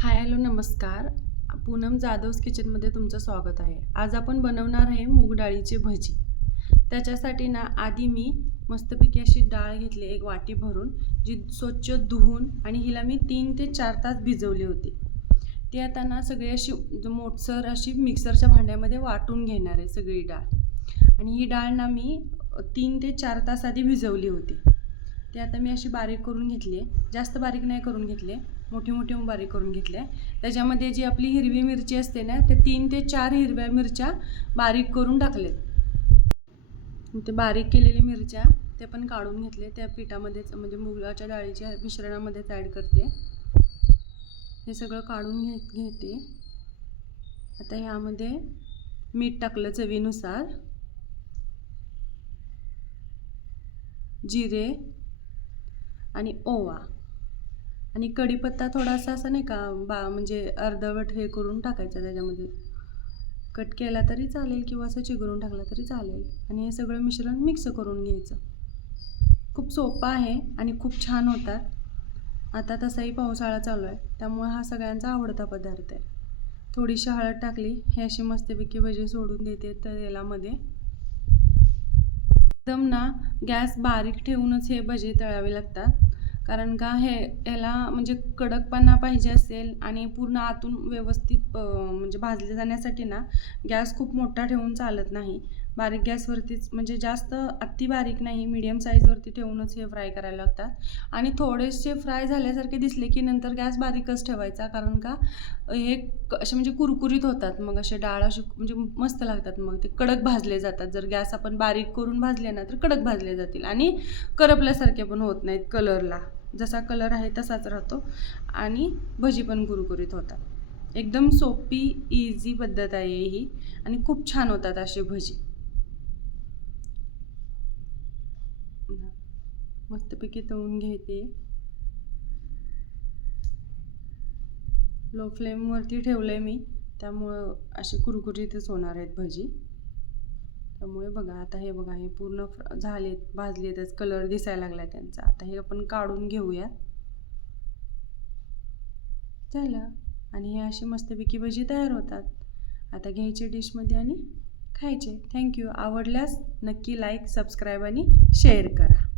Hi hello नमस्कार. पूनम जाधवस किचनमध्ये तुमचं स्वागत आहे. आज आपण बनवणार आहे मूग डाळीचे भजी. त्याच्यासाठी ना आधी मी मस्तपैकी अशी डाळ घेतली एक वाटी भरून जी स्वच्छ धुवून आणि हिला मी तीन ते चार तास भिजवली होती. ती आता ना सगळी अशी मोठसर अशी मिक्सरच्या भांड्यामध्ये वाटून घेणार आहे सगळी डाळ. आणि ही डाळ ना मी तीन ते चार तास आधी भिजवली होती. ती आता मी अशी बारीक करून घेतली आहे. जास्त बारीक नाही करून घेतली आहे. मोठी मोठी बारीक करून घेतले त्याच्यामध्ये जी आपली हिरवी मिरची असते ना ते तीन ते चार हिरव्या मिरच्या बारीक करून टाकलेत ते बारीक केलेली मिरच्या ते पण काढून घेतले. त्या पिठामध्येच म्हणजे मुगाच्या डाळीच्या मिश्रणामध्येच ॲड करते. हे सगळं काढून घेत घेते. आता ह्यामध्ये मीठ टाकलं चवीनुसार. जिरे आणि ओवा. आणि कढीपत्ता थोडासा असं नाही का बा म्हणजे अर्धवट हे करून टाकायचं त्याच्यामध्ये. कट केला तरी चालेल किंवा असं चिघरून टाकलं तरी चालेल. आणि हे सगळं मिश्रण मिक्स करून घ्यायचं. खूप सोपं आहे आणि खूप छान होतात. आता तसाही पावसाळा चालू आहे. त्यामुळे हा सगळ्यांचा आवडता पदार्थ आहे. थोडीशी हळद टाकली हे अशी मस्तपैकी भजी सोडून देते तेलामध्ये. एकदम ना गॅस बारीक ठेवूनच हे भजे तळावे लागतात. कारण का हे याला म्हणजे कडकपणा पाहिजे असेल आणि पूर्ण आतून व्यवस्थित म्हणजे भाजले जाण्यासाठी ना गॅस खूप मोठा ठेवून चालत नाही. बारीक गॅसवरतीच म्हणजे जास्त अति बारीक नाही मीडियम साईजवरती ठेवूनच हे फ्राय करायला लागतात. आणि थोडेसे फ्राय झाल्यासारखे दिसले की नंतर गॅस बारीकच ठेवायचा कारण का हे असे म्हणजे कुरकुरीत होतात मग असे डाळ असे म्हणजे मस्त लागतात मग ते कडक भाजले जातात. जर गॅस आपण बारीक करून भाजले ना तर कडक भाजले जातील आणि करपल्यासारखे पण होत नाहीत कलरला जसा कलर आहे तसाच राहतो. आणि भजी पण कुरकुरीत होतात. एकदम सोपी इझी पद्धत आहे ही आणि खूप छान होतात असे भजी. मस्तपैकी तळून घेते. लो फ्लेमवरती ठेवलं आहे मी. त्यामुळं असे कुरकुरीतच होणार आहेत भजी. त्यामुळे बघा आता हे बघा हे पूर्ण झालेत भाजलेतच कलर दिसायला लागला त्यांचा. आता हे आपण काढून घेऊया. झालं. आणि हे असे मस्तपैकी भजी तयार होतात. आता घ्यायचे डिशमध्ये आणि खायचे. थँक्यू आवडल्यास नक्की लाईक सबस्क्राईब आणि शेअर करा.